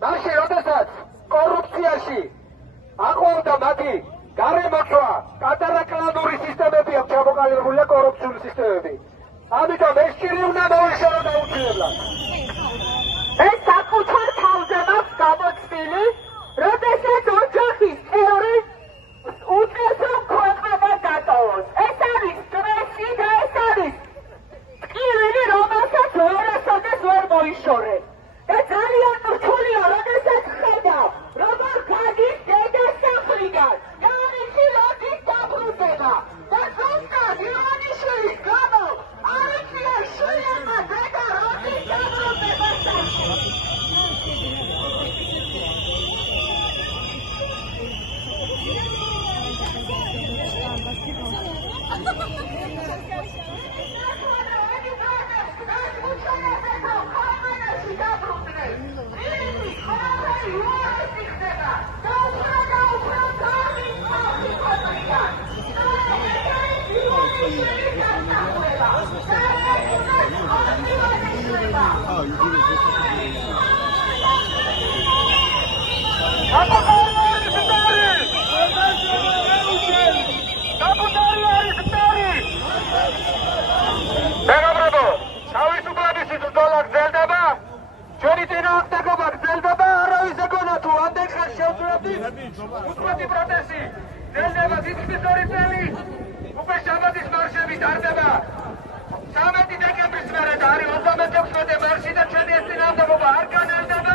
მაშინ როდესაც კორუფციაში აყვავდა მათი გარემოწვა, კატარაკლანური სისტემები აქვს ჩამოყალიბებული და კორუფციული სისტემები. ამიტომ ეს ჭირი უნდა მოიშორო დაუჩინებლად. ეს საკუთარ თავზე მაქვს გამოცდილი, როდესაც ოჯახის წევრი უწევს რომ ქვეყანა დატოვოს. ეს არის სტრესი და ეს არის ტკივილი, რომელსაც ვერასოდეს ვერ მოიშორებ. და ძალიან რთულია, როდესაც ხედავ, როგორ გადის დედა სახლიდან და არიცი როდის დაბრუნდება და ზუსტად ივანიშვილის გამო არიცია შვილებმა დედა როდის დაბრუნდება სახლში. უწყვეტი პროტესტი ძელდება თითქმის 2 წელი, უკვე შაბათის მარშები ტარდება 13 დეკემბრის მერე და არის 36 მარში და ჩვენი ეს წინააღმდეგობა არ განელდა.